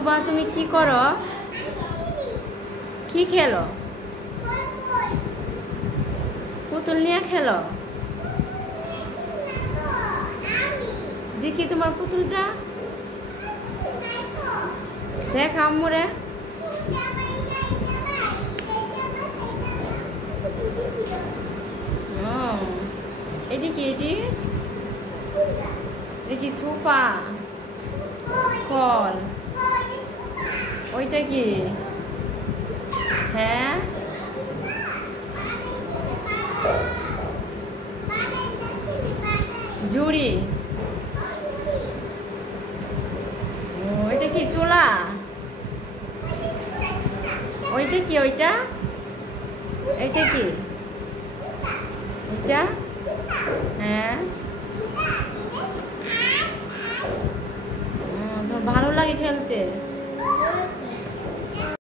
তুবা তুমি কি করো? কি খেলো? পুতুল নিয়ে খেলো? দেখি তোমার পুতুলটা, দেখ আম্মুরে। এটি কি? এটি কি ছোপা ফল? ওইটা কি? হ্যাঁ, ঝুড়ি। ওইটা কি চোলা? ওইটা কি? ওইটা এটা কি? এটা হ্যাঁ, তোমার ভালো লাগে খেলতে?